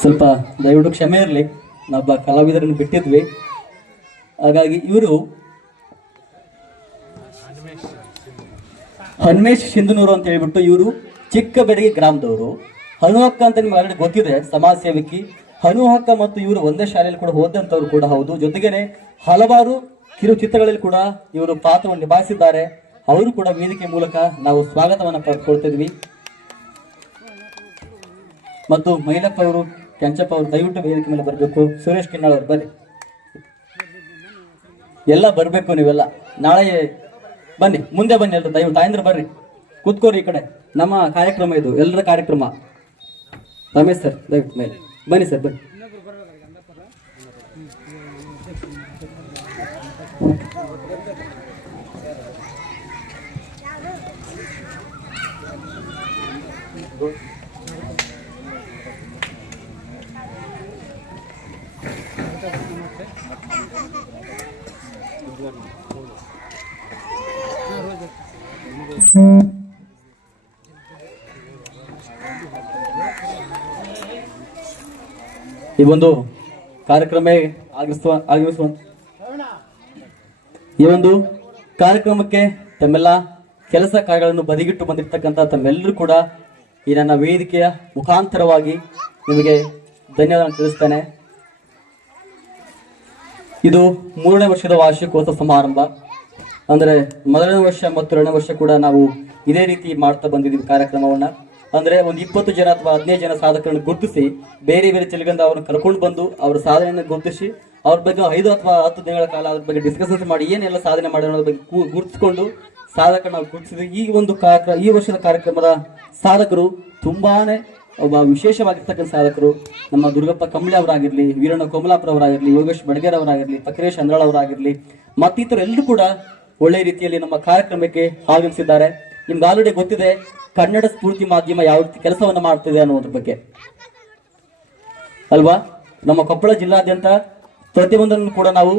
ಸ್ವಲ್ಪ ದಯವಿಟ್ಟು ಕ್ಷಮೆ ಇರಲಿ, ನಾವೊಬ್ಬ ಕಲಾವಿದರನ್ನು ಬಿಟ್ಟಿದ್ವಿ. ಹಾಗಾಗಿ ಇವರು ಹನುಮೇಶ್ ಸಿಂಧನೂರು ಅಂತ ಹೇಳ್ಬಿಟ್ಟು ಇವರು ಚಿಕ್ಕಬೆಡಗಿ ಗ್ರಾಮದವರು. ಹನುಹಕ್ಕ ಅಂತ ನಿಮ್ಗೆ ಆಲ್ರೆಡಿ ಗೊತ್ತಿದೆ, ಸಮಾಜ ಸೇವಕಿ. ಹನುಹಕ್ಕ ಮತ್ತು ಇವರು ಒಂದೇ ಶಾಲೆಯಲ್ಲಿ ಕೂಡ ಓದಂತವ್ರು ಕೂಡ ಹೌದು. ಜೊತೆಗೇನೆ ಹಲವಾರು ಕಿರುಚಿತ್ರಗಳಲ್ಲಿ ಕೂಡ ಇವರು ಪಾತ್ರವನ್ನು ನಿಭಾಯಿಸಿದ್ದಾರೆ. ಅವರು ಕೂಡ ವೇದಿಕೆ ಮೂಲಕ ನಾವು ಸ್ವಾಗತವನ್ನು ಪಡೆದುಕೊಳ್ತಿದ್ವಿ. ಮತ್ತು ಮೈಲಪ್ಪ ಅವರು, ಕೆಂಚಪ್ಪ ಅವರು ದಯವಿಟ್ಟು ವೇದಿಕೆ ಮೇಲೆ ಬರಬೇಕು. ಸುರೇಶ್ ಕಿನ್ನಾಳ್ ಅವರು ಬರ್ರಿ, ಎಲ್ಲ ಬರಬೇಕು ನೀವೆಲ್ಲ. ನಾಳೆ ಬನ್ನಿ, ಮುಂದೆ ಬನ್ನಿ ಎಲ್ರು, ದಯವಿಟ್ಟು ತಾಯಂದ್ರೆ ಬರ್ರಿ, ಕೂತ್ಕೋರಿ ಈ ಕಡೆ. ನಮ್ಮ ಕಾರ್ಯಕ್ರಮ ಇದು, ಎಲ್ಲರ ಕಾರ್ಯಕ್ರಮ. ರಮೇಶ್ ಸರ್ ದಯವಿಟ್ಟು ಮೇಲೆ ಬನ್ನಿ ಸರ್, ಬನ್ನಿ. ಈ ಒಂದು ಕಾರ್ಯಕ್ರಮ ಈ ಒಂದು ಕಾರ್ಯಕ್ರಮಕ್ಕೆ ತಮ್ಮೆಲ್ಲ ಕೆಲಸ ಕಾರ್ಯಗಳನ್ನು ಬದಿಗಿಟ್ಟು ಬಂದಿರತಕ್ಕಂಥ ತಮ್ಮೆಲ್ಲರೂ ಕೂಡ ಈ ನನ್ನ ವೇದಿಕೆಯ ಮುಖಾಂತರವಾಗಿ ನಿಮಗೆ ಧನ್ಯವಾದ ತಿಳಿಸ್ತೇನೆ. ಇದು 3ನೇ ವರ್ಷದ ವಾರ್ಷಿಕೋತ್ಸವ ಸಮಾರಂಭ. ಅಂದರೆ ಮೊದಲನೇ ವರ್ಷ ಮತ್ತು 2ನೇ ವರ್ಷ ಕೂಡ ನಾವು ಇದೇ ರೀತಿ ಮಾಡ್ತಾ ಬಂದಿದ್ದೀವಿ ಕಾರ್ಯಕ್ರಮವನ್ನ. ಅಂದ್ರೆ ಒಂದು 20 ಜನ ಅಥವಾ 15 ಜನ ಸಾಧಕರನ್ನು ಗುರುತಿಸಿ ಬೇರೆ ಬೇರೆ ಜಿಲ್ಲೆಗಳಿಂದ ಅವ್ರನ್ನ ಕರ್ಕೊಂಡು ಬಂದು ಅವರ ಸಾಧನೆಯನ್ನು ಗುರುತಿಸಿ ಅವ್ರ ಬಗ್ಗೆ 5 ಅಥವಾ 10 ದಿನಗಳ ಕಾಲ ಅದ್ರ ಬಗ್ಗೆ ಡಿಸ್ಕಷನ್ಸ್ ಮಾಡಿ ಏನೆಲ್ಲ ಸಾಧನೆ ಮಾಡಿ ಅನ್ನೋದ್ರ ಬಗ್ಗೆ ಗುರುತಿಸಿಕೊಂಡು ಸಾಧಕರನ್ನ ನಾವು ಗುರುತಿಸಿದ್ವಿ. ಈ ವರ್ಷದ ಕಾರ್ಯಕ್ರಮದ ಸಾಧಕರು ತುಂಬಾನೇ ಒಬ್ಬ ವಿಶೇಷವಾಗಿರ್ತಕ್ಕಂಥ ಸಾಧಕರು. ನಮ್ಮ ದುರ್ಗಪ್ಪ ಕಂಬಳಿ ಅವರಾಗಿರ್ಲಿ, ವೀರಣ್ಣ ಕೋಮಲಾಪುರ ಅವರಾಗಿರ್ಲಿ, ಯೋಗೇಶ್ ಬಡಗೇರ್ ಅವರಾಗಿರ್ಲಿ, ಫಕರೇಶ್ ಅಂದ್ರಾಳ್ ಅವರಾಗಿರ್ಲಿ, ಮತ್ತಿತರ ಎಲ್ಲರೂ ಕೂಡ ಒಳ್ಳೆ ರೀತಿಯಲ್ಲಿ ನಮ್ಮ ಕಾರ್ಯಕ್ರಮಕ್ಕೆ ಆಗಮಿಸಿದ್ದಾರೆ. ನಿಮ್ಗೆ ಆಲ್ರೆಡಿ ಗೊತ್ತಿದೆ ಕನ್ನಡ ಸ್ಫೂರ್ತಿ ಮಾಧ್ಯಮ ಯಾವ ರೀತಿ ಕೆಲಸವನ್ನ ಮಾಡ್ತಿದೆ ಅನ್ನೋದ್ರ ಬಗ್ಗೆ ಅಲ್ವಾ. ನಮ್ಮ ಕೊಪ್ಪಳ ಜಿಲ್ಲಾದ್ಯಂತ ಪ್ರತಿಯೊಂದನ್ನು ಕೂಡ ನಾವು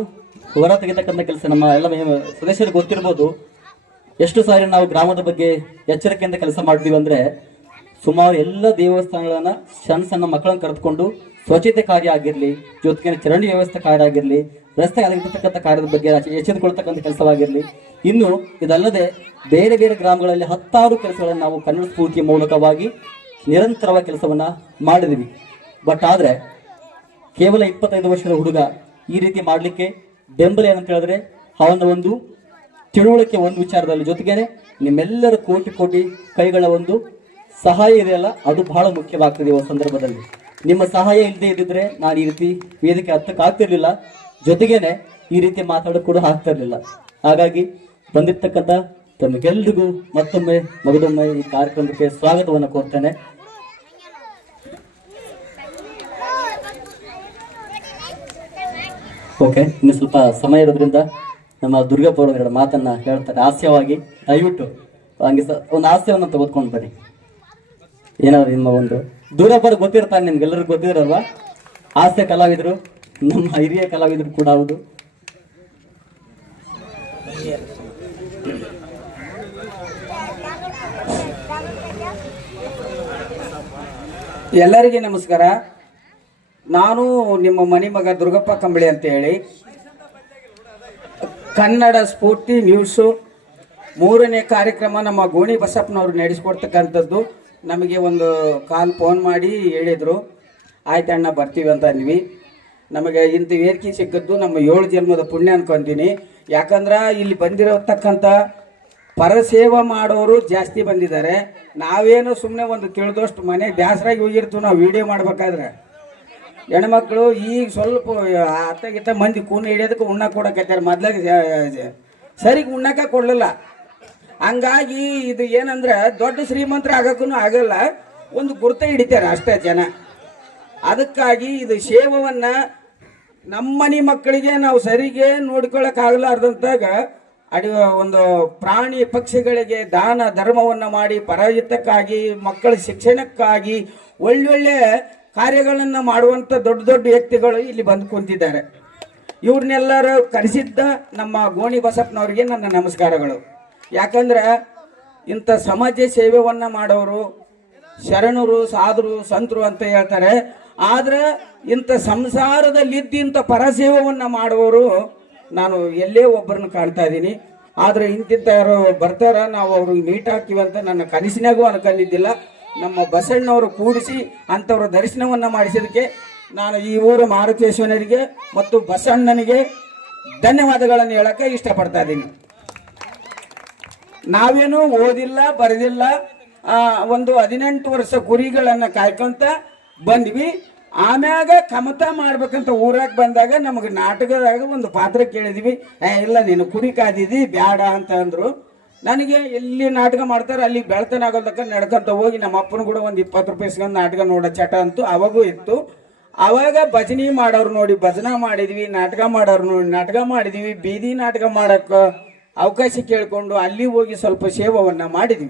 ಹೊರ ತೆಗೆತಕ್ಕಂಥ ಕೆಲಸ ನಮ್ಮ ಎಲ್ಲ ಸದಸ್ಯರಿಗೆ ಗೊತ್ತಿರ್ಬೋದು. ಎಷ್ಟು ಸಾರಿ ನಾವು ಗ್ರಾಮದ ಬಗ್ಗೆ ಎಚ್ಚರಿಕೆಯಿಂದ ಕೆಲಸ ಮಾಡ್ತೀವಿ ಅಂದ್ರೆ, ಸುಮಾರು ಎಲ್ಲ ದೇವಸ್ಥಾನಗಳನ್ನ ಸಣ್ಣ ಸಣ್ಣ ಮಕ್ಕಳನ್ನು ಕರೆದುಕೊಂಡು ಸ್ವಚ್ಛತೆ ಕಾರ್ಯ ಆಗಿರ್ಲಿ, ಜೊತೆಗೆ ಚರಂಡಿ ವ್ಯವಸ್ಥೆ ಕಾರ್ಯ ಆಗಿರ್ಲಿ, ರಸ್ತೆ ಆಗಿರ್ತಕ್ಕಂಥ ಕಾರ್ಯದ ಬಗ್ಗೆ ಎಚ್ಚೆತ್ತುಕೊಳ್ತಕ್ಕಂಥ ಕೆಲಸವಾಗಿರ್ಲಿ, ಇನ್ನು ಇದಲ್ಲದೆ ಬೇರೆ ಬೇರೆ ಗ್ರಾಮಗಳಲ್ಲಿ 10 ಕೆಲಸಗಳನ್ನು ನಾವು ಕನ್ನಡ ಸ್ಫೂರ್ತಿಯ ಮೂಲಕವಾಗಿ ನಿರಂತರವಾಗಿ ಕೆಲಸವನ್ನ ಮಾಡಿದೀವಿ. ಬಟ್ ಆದ್ರೆ ಕೇವಲ 25 ವರ್ಷದ ಹುಡುಗ ಈ ರೀತಿ ಮಾಡ್ಲಿಕ್ಕೆ ಬೆಂಬಲ ಏನಂತ ಹೇಳಿದ್ರೆ ಅವನ ಒಂದು ತಿಳುವಳಿಕೆ ಒಂದು ವಿಚಾರದಲ್ಲಿ, ಜೊತೆಗೇನೆ ನಿಮ್ಮೆಲ್ಲರ ಕೋಟಿ ಕೋಟಿ ಕೈಗಳ ಒಂದು ಸಹಾಯ ಇದೆಯಲ್ಲ, ಅದು ಬಹಳ ಮುಖ್ಯವಾಗ್ತದೆ. ಈ ಸಂದರ್ಭದಲ್ಲಿ ನಿಮ್ಮ ಸಹಾಯ ಇಲ್ಲದೆ ಇದ್ದಿದ್ರೆ ನಾನು ಈ ರೀತಿ ವೇದಿಕೆ ಹತ್ತಕ್ಕೆ ಆಗ್ತಿರ್ಲಿಲ್ಲ, ಜೊತೆಗೇನೆ ಈ ರೀತಿ ಮಾತಾಡೋಕೆ ಕೂಡ ಆಗ್ತಾ ಇರ್ಲಿಲ್ಲ. ಹಾಗಾಗಿ ಬಂದಿರ್ತಕ್ಕಂಥ ತಮಗೆಲ್ರಿಗೂ ಮತ್ತೊಮ್ಮೆ ಮಗದೊಮ್ಮೆ ಈ ಕಾರ್ಯಕ್ರಮಕ್ಕೆ ಸ್ವಾಗತವನ್ನು ಕೋರ್ತೇನೆ. ಓಕೆ, ಇನ್ನು ಸ್ವಲ್ಪ ಸಮಯ ಇರೋದ್ರಿಂದ ನಮ್ಮ ದುರ್ಗಪ್ಪ ಅವರು 2 ಮಾತನ್ನ ಹೇಳ್ತಾರೆ ಹಾಸ್ಯವಾಗಿ. ದಯವಿಟ್ಟು ಹಂಗೆ ಒಂದು ಹಾಸ್ಯವನ್ನು ತೆಗೆದುಕೊಂಡು ಬನ್ನಿ. ಏನಾದ್ರು ನಿಮ್ಮ ಒಂದು ದುರ್ಗಪ್ಪ ಗೊತ್ತಿರ್ತಾನೆ, ನಿಮ್ಗೆಲ್ಲರಿಗೂ ಗೊತ್ತಿರಲ್ವಾ, ಹಾಸ್ಯ ಕಲಾವಿದರು, ನಮ್ಮ ಹಿರಿಯ ಕಲಾವಿದರು ಕೂಡ ಹೌದು. ಎಲ್ಲರಿಗೆ ನಮಸ್ಕಾರ. ನಾನು ನಿಮ್ಮ ಮನೆ ಮಗ ದುರ್ಗಪ್ಪ ಕಂಬಳಿ ಅಂತ ಹೇಳಿ, ಕನ್ನಡ ಸ್ಫೂರ್ತಿ ನ್ಯೂಸು 3ನೇ ಕಾರ್ಯಕ್ರಮ ನಮ್ಮ ಗೋಣಿ ಬಸಪ್ಪನವರು ನಡೆಸ್ಕೊಡ್ತಕ್ಕಂಥದ್ದು. ನಮಗೆ ಒಂದು ಕಾಲ್ ಫೋನ್ ಮಾಡಿ ಹೇಳಿದರು, ಆಯ್ತಣ್ಣ ಬರ್ತೀವಿ ಅಂತ ಅಂದ್ವಿ. ನಮಗೆ ಇಂಥ ವೇದಿಕೆ ಸಿಕ್ಕದ್ದು ನಮ್ಮ 7 ಜನ್ಮದ ಪುಣ್ಯ ಅನ್ಕೊಂತೀನಿ. ಯಾಕಂದ್ರೆ ಇಲ್ಲಿ ಬಂದಿರತಕ್ಕಂಥ ಪರಸೇವೆ ಮಾಡೋರು ಜಾಸ್ತಿ ಬಂದಿದ್ದಾರೆ. ನಾವೇನು ಸುಮ್ಮನೆ ಒಂದು ತಿಳಿದಷ್ಟು ಮನೆ ಬ್ಯಾಸರಾಗಿ ಹೋಗಿರ್ತೀವಿ ನಾವು ವಿಡಿಯೋ ಮಾಡ್ಬೇಕಾದ್ರೆ. ಹೆಣ್ಮಕ್ಳು ಈಗ ಸ್ವಲ್ಪ ಅತ್ತಗಿತ್ತ ಮಂದಿ ಕೂನ ಹಿಡಿಯೋದಕ್ಕೆ ಉಣ್ಣಕ್ಕೆ ಕೊಡಕತ್ತಾರೆ. ಮೊದ್ಲಾಗ ಸರಿಗೆ ಉಣ್ಣಕ್ಕೆ ಕೊಡಲಿಲ್ಲ. ಹಂಗಾಗಿ ಇದು ಏನಂದ್ರೆ ದೊಡ್ಡ ಶ್ರೀಮಂತರ ಆಗಕ್ಕೂ ಆಗಲ್ಲ, ಒಂದು ಗುರುತ ಹಿಡಿತಾರೆ ಅಷ್ಟೇ ಜನ. ಅದಕ್ಕಾಗಿ ಇದು ಸೇವವನ್ನ ನಮ್ಮನೆ ಮಕ್ಕಳಿಗೆ ನಾವು ಸರಿಗೆ ನೋಡ್ಕೊಳಕ್ಕಾಗಲಾರ್ದಂತಾಗ ಒಂದು ಪ್ರಾಣಿ ಪಕ್ಷಿಗಳಿಗೆ ದಾನ ಧರ್ಮವನ್ನು ಮಾಡಿ ಪರಹಿತಕ್ಕಾಗಿ ಮಕ್ಕಳ ಶಿಕ್ಷಣಕ್ಕಾಗಿ ಒಳ್ಳೊಳ್ಳೆ ಕಾರ್ಯಗಳನ್ನು ಮಾಡುವಂಥ ದೊಡ್ಡ ದೊಡ್ಡ ವ್ಯಕ್ತಿಗಳು ಇಲ್ಲಿ ಬಂದು ಕುಂತಿದ್ದಾರೆ. ಇವ್ರನ್ನೆಲ್ಲರೂ ಕರೆಸಿದ್ದ ನಮ್ಮ ಗೋಣಿ ಬಸಪ್ಪನವರಿಗೆ ನನ್ನ ನಮಸ್ಕಾರಗಳು. ಯಾಕಂದ್ರೆ ಇಂಥ ಸಮಾಜ ಸೇವೆಯನ್ನ ಮಾಡೋರು ಶರಣರು ಸಾಧುರು ಸಂತರು ಅಂತ ಹೇಳ್ತಾರೆ. ಆದ್ರೆ ಇಂಥ ಸಂಸಾರದಲ್ಲಿದ್ದು ಇಂಥ ಪರಸೇವವನ್ನು ಮಾಡುವವರು ನಾನು ಎಲ್ಲೇ ಒಬ್ಬರನ್ನ ಕಾಣ್ತಾ ಇದ್ದೀನಿ. ಆದ್ರೆ ಇಂತಿಂತ ಯಾರು ಬರ್ತಾರ, ನಾವು ಅವ್ರಿಗೆ ಮೀಟ್ ಹಾಕಿವಂತ ನನ್ನ ಕನಸಿನಾಗೂ ಅನ್ಕೊಂಡಿದ್ದಿಲ್ಲ. ನಮ್ಮ ಬಸಣ್ಣವರು ಕೂಡಿಸಿ ಅಂಥವ್ರ ದರ್ಶನವನ್ನ ಮಾಡಿಸಿದಕ್ಕೆ ನಾನು ಈ ಊರ ಮಾರುತೇಶ್ವರನಿಗೆ ಮತ್ತು ಬಸಣ್ಣನಿಗೆ ಧನ್ಯವಾದಗಳನ್ನು ಹೇಳಕ್ಕೆ ಇಷ್ಟಪಡ್ತಾ ಇದ್ದೀನಿ. ನಾವೇನು ಓದಿಲ್ಲ ಬರೆದಿಲ್ಲ, ಒಂದು 18 ವರ್ಷ ಕುರಿಗಳನ್ನ ಕಾಯ್ಕೊಂತ ಬಂದ್ವಿ. ಆಮ್ಯಾಗ ಕಮತ ಮಾಡ್ಬೇಕಂತ ಊರಾಗ ಬಂದಾಗ ನಮಗೆ ನಾಟಕದಾಗ ಒಂದು ಪಾತ್ರ ಕೇಳಿದ್ವಿ. ಇಲ್ಲ ನೀನು ಕುರಿ ಕಾದಿದ್ದಿ ಬ್ಯಾಡ ಅಂತ ಅಂದ್ರು. ನನಗೆ ಎಲ್ಲಿ ನಾಟಕ ಮಾಡ್ತಾರೆ ಅಲ್ಲಿ ಬೆಳ್ತನ ಆಗೋದಕ್ಕೆ ನಡ್ಕೊಂತ ಹೋಗಿ ನಮ್ಮ ಅಪ್ಪನ ಕೂಡ ಒಂದು 20 ರೂಪಾಯಿ ಇಸ್ಕೊಂಡು ನಾಟಕ ನೋಡೋ ಚಟ ಅಂತೂ ಅವಾಗೂ ಇತ್ತು. ಅವಾಗ ಭಜನೆ ಮಾಡೋರು ನೋಡಿ ಭಜನಾ ಮಾಡಿದ್ವಿ, ನಾಟಕ ಮಾಡೋರು ನೋಡಿ ನಾಟಕ ಮಾಡಿದ್ವಿ, ಬೀದಿ ನಾಟಕ ಮಾಡಕ್ಕೆ ಅವಕಾಶ ಕೇಳಿಕೊಂಡು ಅಲ್ಲಿ ಹೋಗಿ ಸ್ವಲ್ಪ ಸೇವವನ್ನು ಮಾಡಿದ್ವಿ.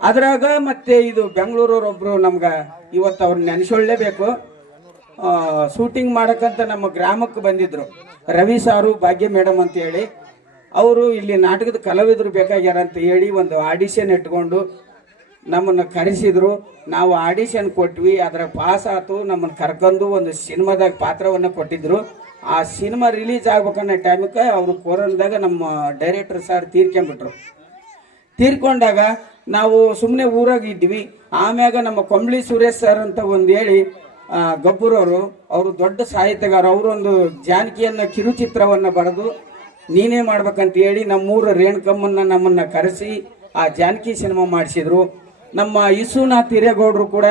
ಅದ್ರಾಗ ಮತ್ತೆ ಇದು ಬೆಂಗಳೂರವರೊಬ್ರು ನಮ್ಗೆ ಇವತ್ತು ಅವ್ರನ್ನ ನೆನೆಸೊಳ್ಳೇಬೇಕು. ಶೂಟಿಂಗ್ ಮಾಡಕ್ಕಂತ ನಮ್ಮ ಗ್ರಾಮಕ್ಕೆ ಬಂದಿದ್ರು ರವಿ ಸಾರು ಭಾಗ್ಯ ಮೇಡಮ್ ಅಂತ ಹೇಳಿ. ಅವರು ಇಲ್ಲಿ ನಾಟಕದ ಕಲಾವಿದರು ಬೇಕಾಗ್ಯಾರ ಅಂತ ಹೇಳಿ ಒಂದು ಆಡಿಷನ್ ಇಟ್ಕೊಂಡು ನಮ್ಮನ್ನು ಕರೆಸಿದ್ರು. ನಾವು ಆಡಿಷನ್ ಕೊಟ್ವಿ, ಅದರ ಪಾಸ್ ಆಯ್ತು. ನಮ್ಮನ್ನು ಕರ್ಕೊಂಡು ಒಂದು ಸಿನಿಮಾದಾಗ ಪಾತ್ರವನ್ನು ಕೊಟ್ಟಿದ್ರು. ಆ ಸಿನಿಮಾ ರಿಲೀಸ್ ಆಗ್ಬೇಕನ್ನೋ ಟೈಮಕ್ಕೆ ಅವರು ಕೊರೋನಾದಾಗ ನಮ್ಮ ಡೈರೆಕ್ಟರ್ ಸರ್ ತೀರ್ಕೊಂಡಾಗ ನಾವು ಸುಮ್ಮನೆ ಊರಾಗ ಇದ್ವಿ. ಆಮ್ಯಾಗ ನಮ್ಮ ಕೊಂಬ್ಳಿ ಸುರೇಶ್ ಸರ್ ಅಂತ ಒಂದು ಹೇಳಿ ಗಬ್ಬೂರವರು, ಅವರು ದೊಡ್ಡ ಸಾಹಿತ್ಯಗಾರ, ಅವರು ಒಂದು ಜಾನಕಿಯನ್ನ ಕಿರುಚಿತ್ರವನ್ನು ಬರೆದು ನೀನೇ ಮಾಡ್ಬೇಕಂತ ಹೇಳಿ ನಮ್ಮೂರ ರೇಣುಕಮ್ಮನ್ನ ನಮ್ಮನ್ನ ಕರೆಸಿ ಆ ಜಾನಕಿ ಸಿನಿಮಾ ಮಾಡಿಸಿದ್ರು. ನಮ್ಮ ಇಸುನಾಥ್ ಹಿರೇಗೌಡರು ಕೂಡ